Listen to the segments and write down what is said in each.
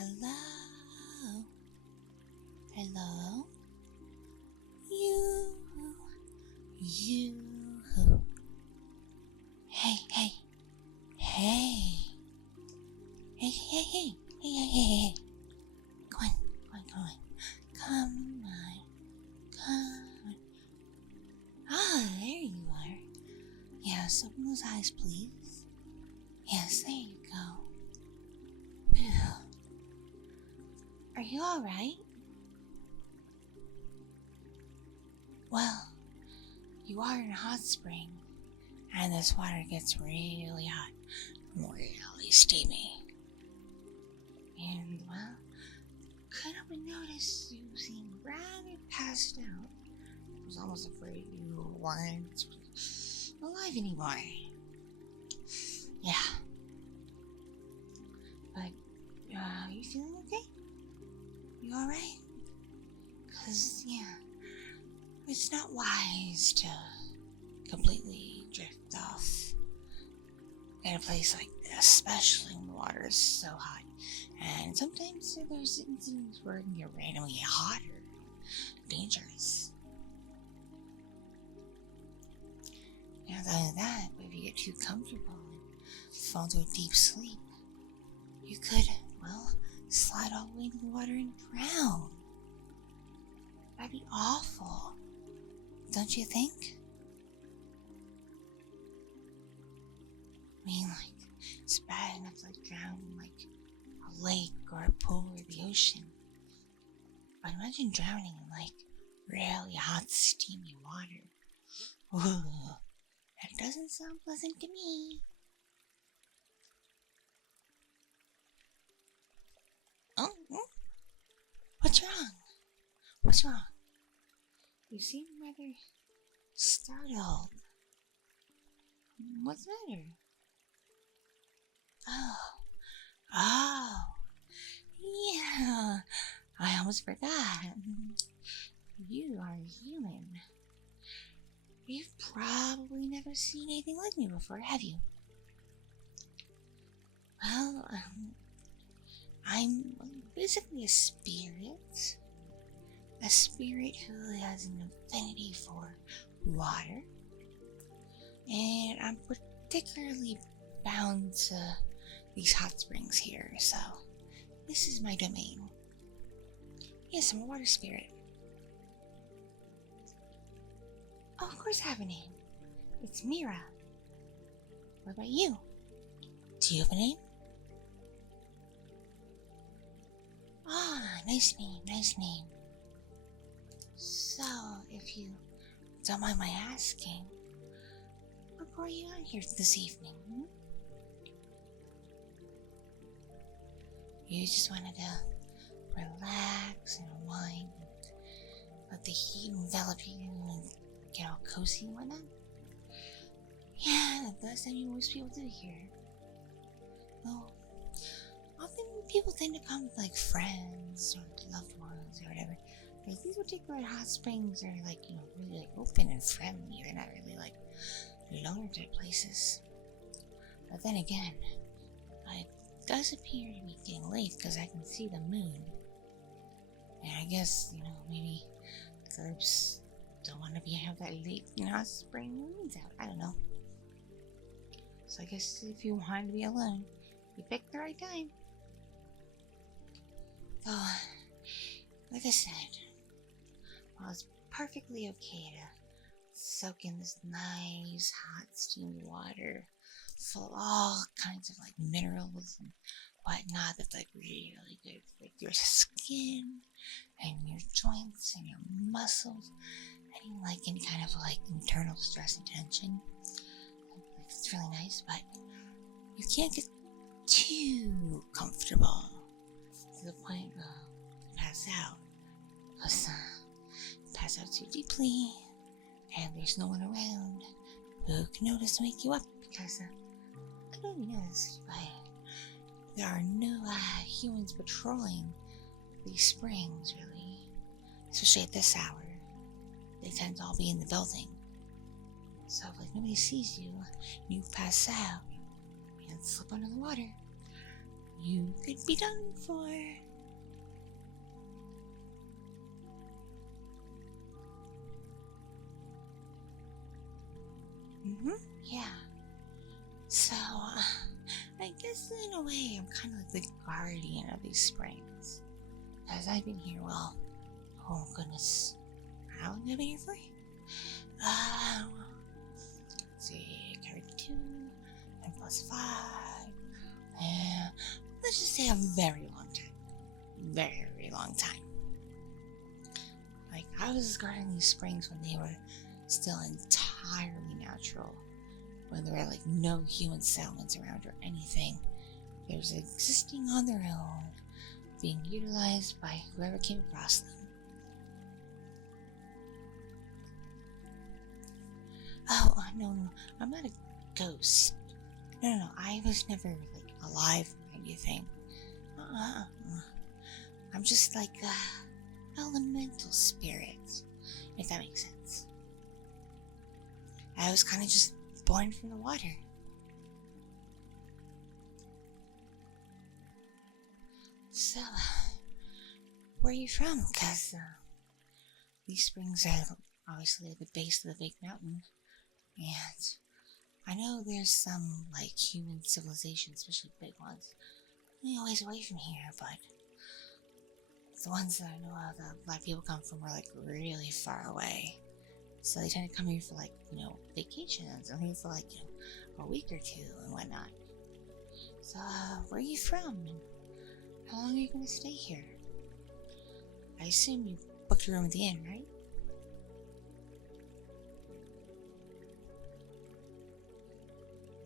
Hello? Hello? You. Hey, hey, hey. Hey, hey, hey, hey, hey, hey, hey. Come on. Come on. Ah, there you are. Yes, open those eyes, please. Yes, there you go. Phew. Are you alright? Well, you are in a hot spring, and this water gets really hot, really steamy. And, well, couldn't help but notice you seem rather passed out. I was almost afraid you weren't alive anymore. Yeah. But, you feeling okay? You alright? 'Cause, yeah, it's not wise to completely drift off in a place like this, especially when the water is so hot. And sometimes there's incidents where it can get randomly hot or dangerous. And other than that, if you get too comfortable and fall into a deep sleep, you could, well, slide all the way into the water and drown. That'd be awful, don't you think? I mean, like, it's bad enough to drown in, like, a lake or a pool or the ocean. But imagine drowning in, like, really hot, steamy water. Ooh, that doesn't sound pleasant to me. Oh, what's wrong? What's wrong? You seem rather startled. What's the matter? Oh, yeah, I almost forgot. You are human. You've probably never seen anything like me before, have you? Well, I'm basically a spirit. A spirit who has an affinity for water. And I'm particularly bound to these hot springs here, so this is my domain. Yes, I'm a water spirit. Oh, of course I have a name. It's Mira. What about you? Do you have a name? Ah, nice name. So, if you don't mind my asking, what brought you on here this evening? You just wanted to relax and unwind and let the heat envelop you and get all cozy and whatnot? Yeah, that's something most people do here. Well, often people tend to come with like friends or loved ones or whatever. Because these particular hot springs are like, really like open and friendly. They're not really like loner type places. But then again, it does appear to be getting late because I can see the moon. And I guess, maybe groups don't want to have that late, hot spring moons out. I don't know. So I guess if you want to be alone, you picked the right time. Oh, like I said, it's perfectly okay to soak in this nice hot steamy water full of all kinds of like minerals and whatnot that's like really good for your skin and your joints and your muscles and like any kind of like internal stress and tension. It's really nice, but you can't get too comfortable to the point of pass out. Because pass out too deeply and there's no one around who can notice to wake you up because I don't know if you noticed, but there are no humans patrolling these springs really, especially at this hour. They tend to all be in the building. So if nobody sees you and you pass out and slip under the water, you could be done for. Yeah. So, I guess in a way I'm kind of like the guardian of these springs. As I've been here, well, oh goodness, how long have I been here for? Let's see, carry 2, and plus 5, and let's just say a very long time. Very long time. Like, I was guarding these springs when they were still entirely natural. When there were like no human settlements around or anything. They were existing on their own, being utilized by whoever came across them. Oh, no, I'm not a ghost. No, I was never like alive or anything. I'm just like a elemental spirit, if that makes sense. I was kind of just born from the water. So, where are you from? Because these springs are obviously at the base of the big mountain, and I know there's some like human civilizations, especially big ones, a ways away from here, but the ones that I know of that a lot of people come from are like really far away. So they tend to come here for like, vacations, or here for like, a week or 2 and whatnot. So, where are you from? And how long are you going to stay here? I assume you booked your room at the inn, right?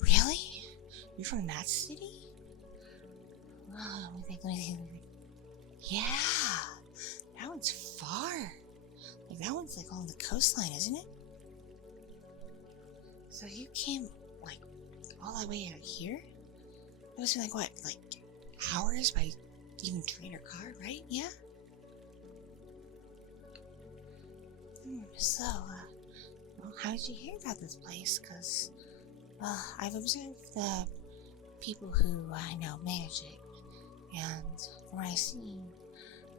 Really? You're from that city? Oh, let me think. Yeah, that one's far. Like, that one's like on the coastline, isn't it? So you came, like, all the way out here? That was like, what, like, hours by even train or car, right? Yeah? So, well, how did you hear about this place? Because, I've observed the people who I know manage it, and from what I've seen,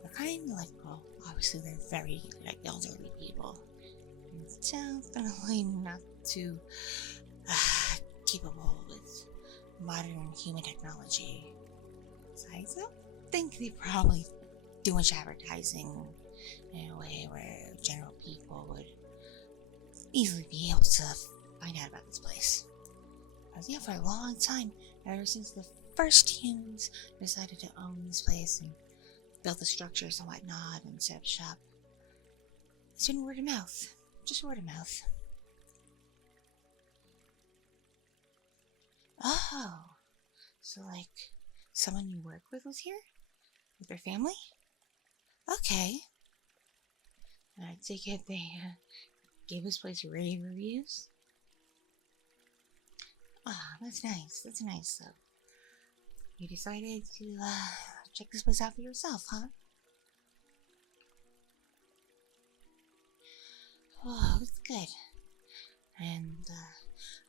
they're kind of like, well, obviously they're very like elderly people. Definitely not too capable with modern human technology. So I don't think they probably do much advertising in a way where general people would easily be able to find out about this place. Because yeah, for a long time, ever since the first humans decided to own this place and build the structures and whatnot and set up shop, it's been word of mouth. Just word of mouth. Oh, so like someone you work with was here? With their family? Okay. I take it they gave this place rave reviews? Ah, that's nice. That's nice. So you decided to check this place out for yourself, huh? Oh, that's good. And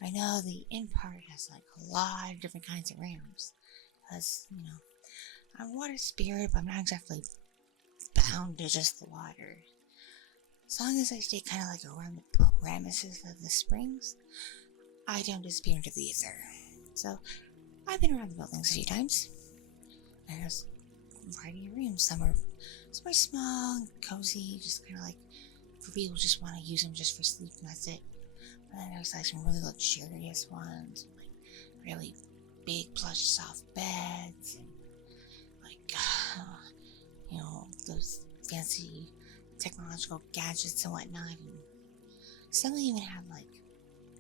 I know the inn part has like a lot of different kinds of rooms. Because, I'm a water spirit, but I'm not exactly bound to just the water. As long as I stay kind of like around the premises of the springs, I don't disappear into the ether. So, I've been around the buildings a few times. There's a variety of rooms. Some are small, cozy, just kind of like for people who just want to use them just for sleep, and that's it. But then there's like some really luxurious ones, like really big, plush, soft beds, and like, those fancy technological gadgets and whatnot. And some of them even have like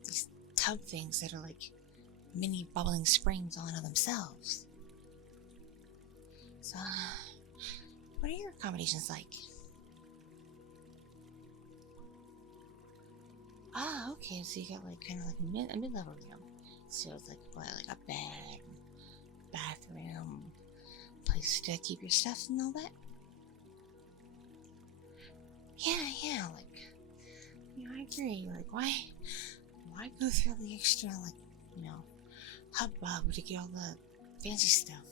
these tub things that are like mini bubbling springs all in themselves. So, what are your accommodations like? Ah, okay, so you got like kind of like a mid-level room. So it's like what, like a bed, bathroom, place to keep your stuff and all that? Yeah, like, I agree. Like, why go through the extra, like, hubbub to get all the fancy stuff?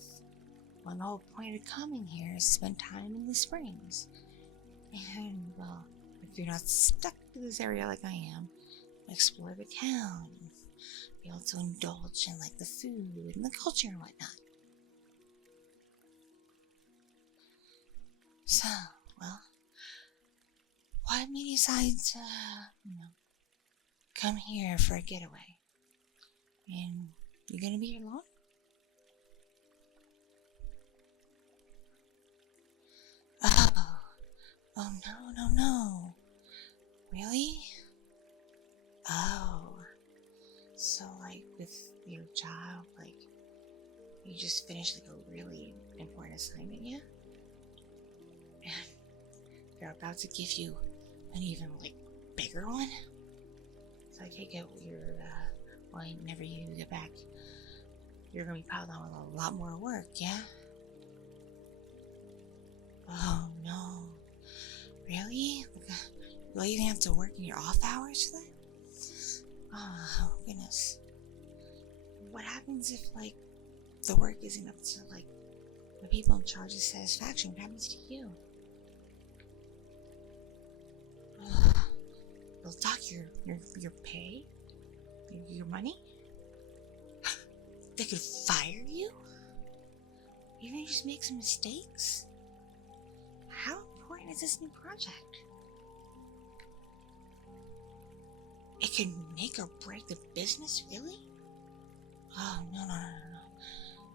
Well, the whole point of coming here is to spend time in the springs. And, well, if you're not stuck to this area like I am, explore the town, and be able to indulge in, like, the food and the culture and whatnot. So, well, why made you decide to, come here for a getaway? And you're gonna be here long? Oh no. Really? Oh, so like with your job, like you just finished like a really important assignment, yeah? And they're about to give you an even like bigger one? So I take it whenever you get back, you're gonna be piled on with a lot more work, yeah? Oh no. Really? Will you even have to work in your off hours then? Oh goodness. What happens if like the work isn't up to like the people in charge's satisfaction? What happens to you? They'll dock your pay? Your money? They could fire you? Even if you just make some mistakes? How important is this new project? It can make or break the business, really? Oh, no.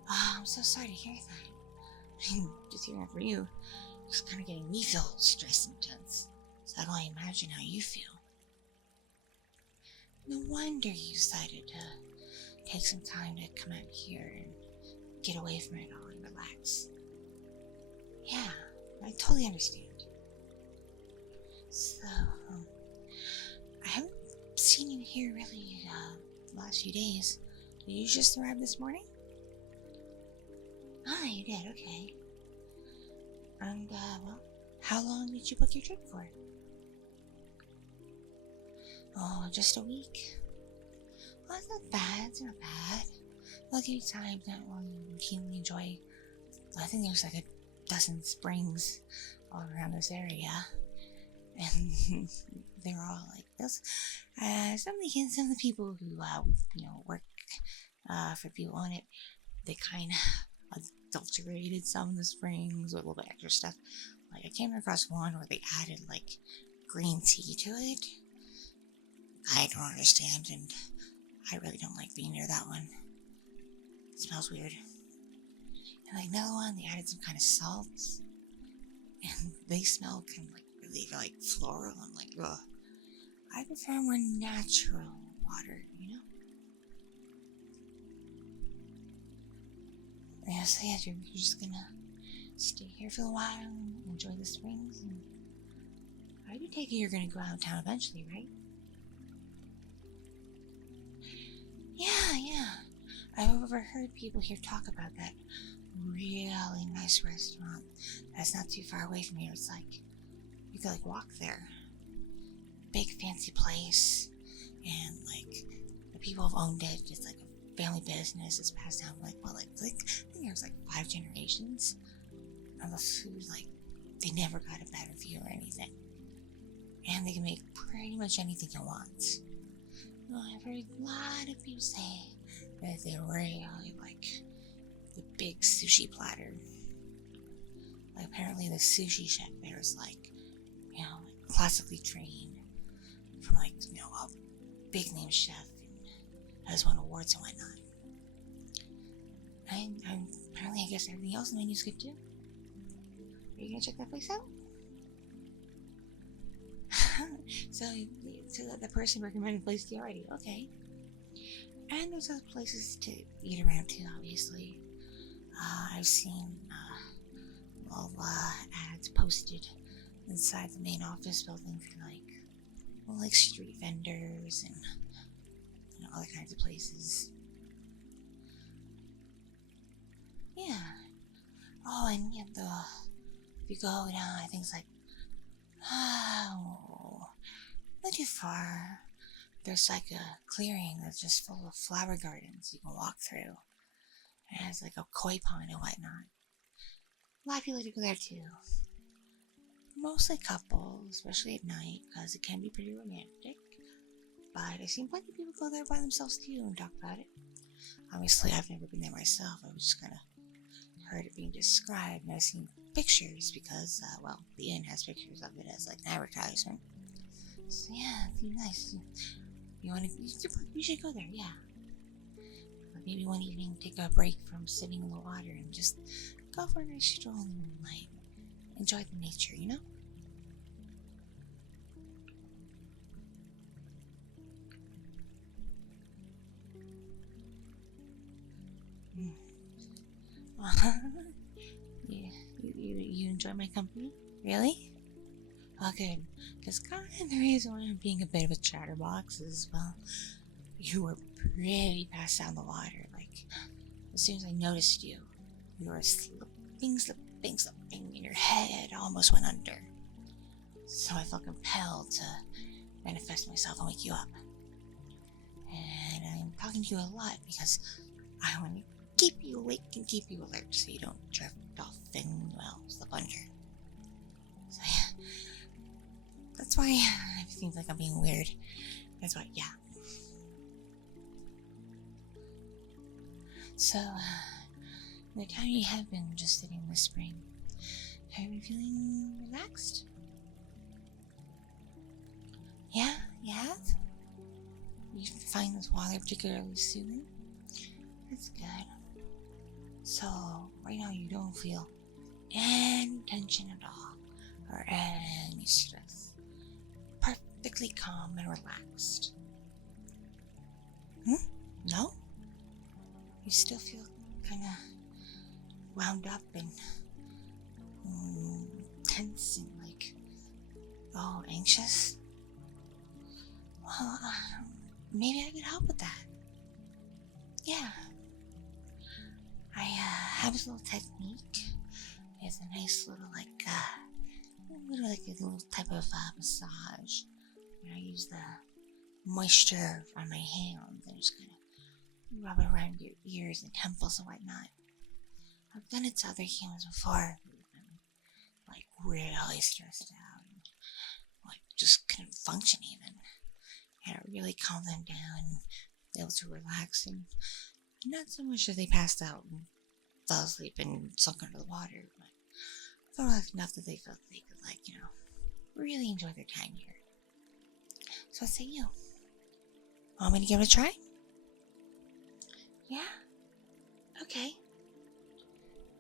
Oh, I'm so sorry to hear that. Just hearing it from you, it's kind of getting me feel stressed and tense. So I can only imagine how you feel. No wonder you decided to take some time to come out here and get away from it all and relax. Yeah, I totally understand. So, I haven't seen you here really the last few days. Did you just arrive this morning? Ah, you did, okay. And, well, how long did you book your trip for? Oh, just a week? Well, it's not bad, It'll give you time to routinely enjoy. I think there's like a dozen springs all around this area. And they're all like this. Some of the people who, work for people on it, they kind of adulterated some of the springs with a little bit extra stuff. Like, I came across one where they added, like, green tea to it. I don't understand, and I really don't like being near that one. It smells weird. And, like, another one, they added some kind of salts, and they smell kind of, like, really, like, floral. I'm like, ugh. I prefer more natural water, Yeah, so yeah, you're just gonna stay here for a while and enjoy the springs. And I do take it you're gonna go out of town eventually, right? Yeah. I've overheard people here talk about that really nice restaurant that's not too far away from here. It's like, you could like walk there. Big fancy place. And like, the people have owned it. It's like a family business. It's passed down I think there's like 5 generations. And the food, like, they never got a bad review or anything. And they can make pretty much anything you want. I've heard a lot of people say that they really like the big sushi platter. Like, apparently the sushi chef there is like, classically trained from like, a big name chef and has won awards and whatnot. And apparently I guess everything else in the menu's good too. Are you gonna check that place out? so the person recommended a place to you already, okay. And there's other places to eat around too, obviously. I've seen ads posted inside the main office building for like street vendors and other kinds of places. Yeah. Oh, and if you go down, I think it's like, not too far. There's like a clearing that's just full of flower gardens you can walk through. It has like a koi pond and whatnot. A lot of people like to go there too. Mostly couples, especially at night, because it can be pretty romantic. But I've seen plenty of people go there by themselves too and talk about it. Obviously, I've never been there myself. I've just kind of heard it being described, and I've seen pictures because, the inn has pictures of it as like an advertisement. So yeah, it'd be nice. You should go there, yeah. But maybe one evening, take a break from sitting in the water and just go for a nice stroll in the moonlight. Enjoy the nature, you know? You enjoy my company? Really? Oh, good. Because kind of the reason why I'm being a bit of a chatterbox is, well, you were pretty passed out in the water. Like, as soon as I noticed you, you were slipping, and your head almost went under. So I felt compelled to manifest myself and wake you up. And I'm talking to you a lot because I want to keep you awake and keep you alert so you don't drift off and, slip under. So yeah, that's why it seems like I'm being weird. That's why, yeah. So, the time you have been just sitting in the spring, have you been feeling relaxed? Yeah, you have? You find this water particularly soothing? That's good. So, right now you don't feel any tension at all, or any stress. Perfectly calm and relaxed. No? You still feel kind of wound up and tense and anxious? Well, maybe I could help with that. Yeah. I have this little technique. It's a nice little a little type of massage. I use the moisture on my hands and just kind of rub it around your ears and temples and whatnot. I've done it to other humans before who've been really stressed out and just couldn't function even. And it really calmed them down and be able to relax, and not so much that they passed out and fell asleep and sunk under the water, but felt enough that they felt they could really enjoy their time here. So what say you? Want me to give it a try? Yeah? Okay.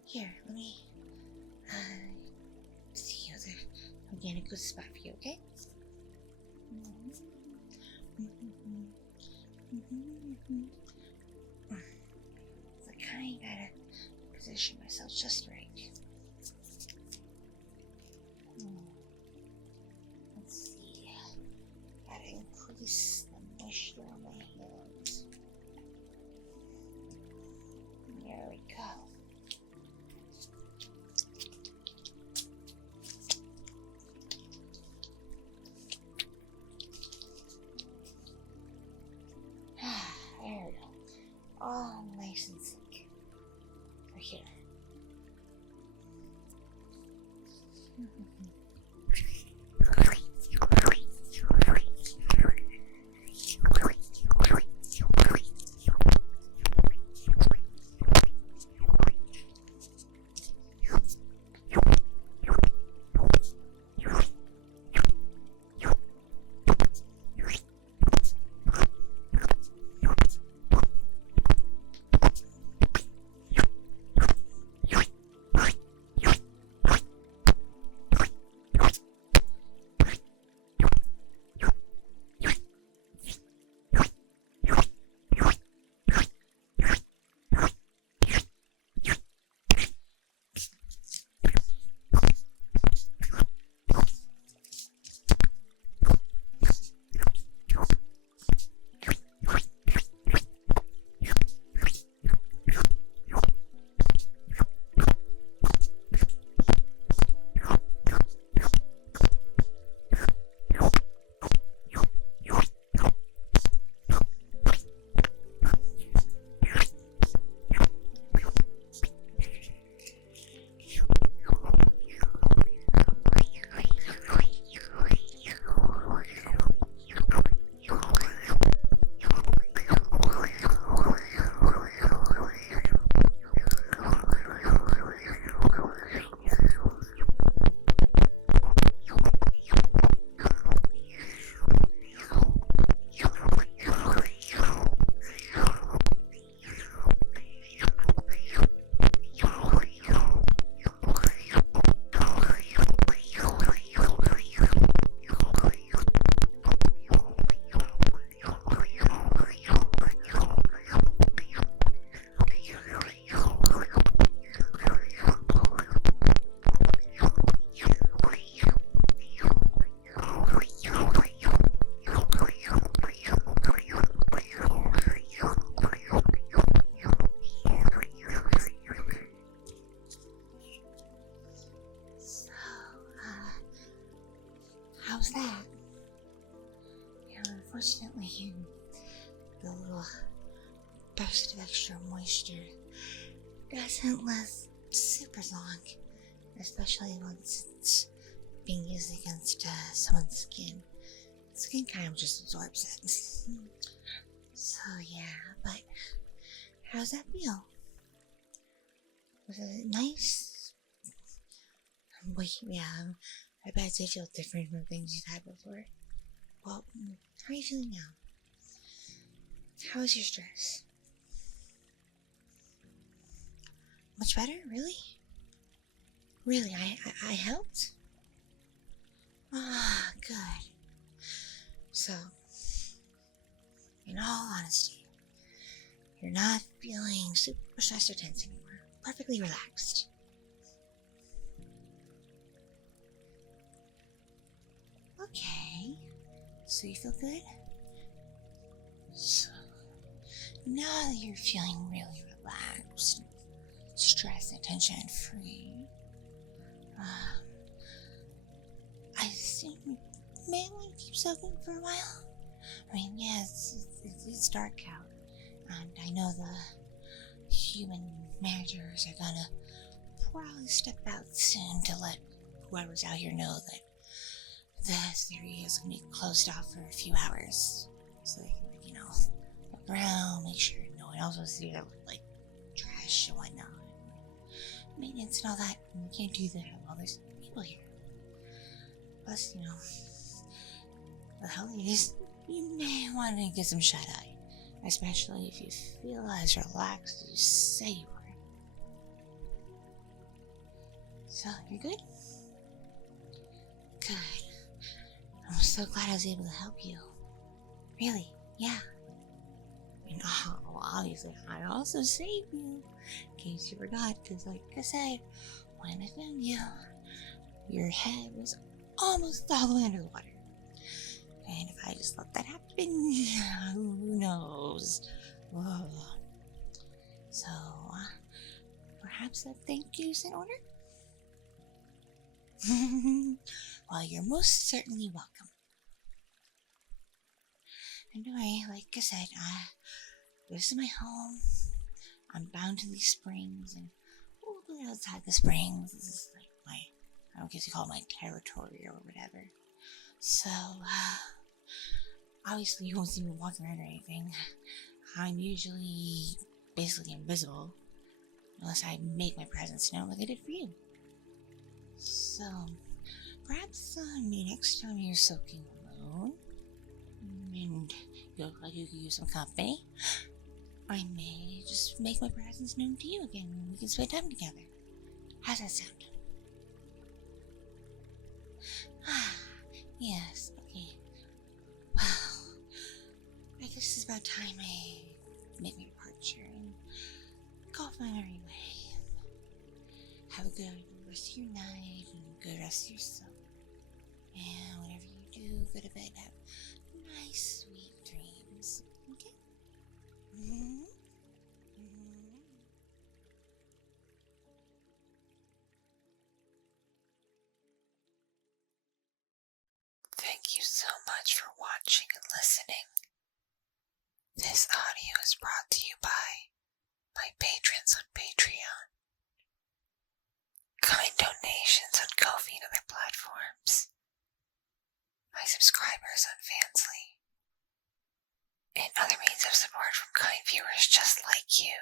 Here, let me see I'll get a good spot for you, okay? So I kind of gotta position myself just right. Let's see. Gotta increase the moisture on my hands. There we go. There we go. All nice and thick. Right here. The little burst of extra moisture doesn't last super long, especially once it's being used against someone's skin. Skin kind of just absorbs it. So yeah, but how does that feel? Was it nice? Wait, yeah, I bet they feel different from things you've had before. Well, how are you feeling now? How is your stress? Much better? Really? Really, I helped? Ah, good. So, in all honesty, you're not feeling super stressed or tense anymore. Perfectly relaxed. Okay, so you feel good? So, now that you're feeling really relaxed, stress and tension free, I assume you may want to keep soaking for a while. I mean, yeah, it's dark out, and I know the human managers are gonna probably step out soon to let whoever's out here know that this area is gonna be closed off for a few hours, so they can, look around, make sure no one else was here with like trash and whatnot, maintenance and all that. And we can't do that while there's people here. Plus, the holidays, you may want to get some shut-eye, especially if you feel as relaxed as you say you are. So, you're good? Good. I'm so glad I was able to help you. Really, yeah. And obviously, I also saved you, in case you forgot, because like I said, when I found you, your head was almost all the way under the water. And if I just let that happen, who knows? Whoa. So, perhaps a thank you's in order? Well, you're most certainly welcome. And don't worry, like I said, this is my home. I'm bound to these springs, and a little bit outside the springs, this is like I don't guess you call it my territory or whatever. So, obviously you won't see me walking around or anything. I'm usually basically invisible, unless I make my presence known like I did for you. So, perhaps next time you're soaking alone, and you look like you could use some company, I may just make my presence known to you again, and we can spend time together. How's that sound? Yes, okay. Well, I guess it's about time I make my departure and go off my merry way. Have a good rest of your night and a good rest of your soul. And whenever you do go to bed, have nice, sweet dreams. Okay? Mm-hmm. Thank you so much for watching and listening. This audio is brought to you by my patrons on Patreon, kind donations on Ko-fi and other platforms, my subscribers on Fansly, and other means of support from kind viewers just like you.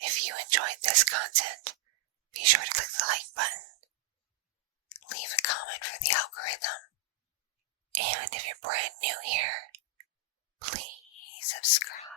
If you enjoyed this content, be sure to click the like button, leave a comment for the algorithm, and if you're brand new here, please subscribe.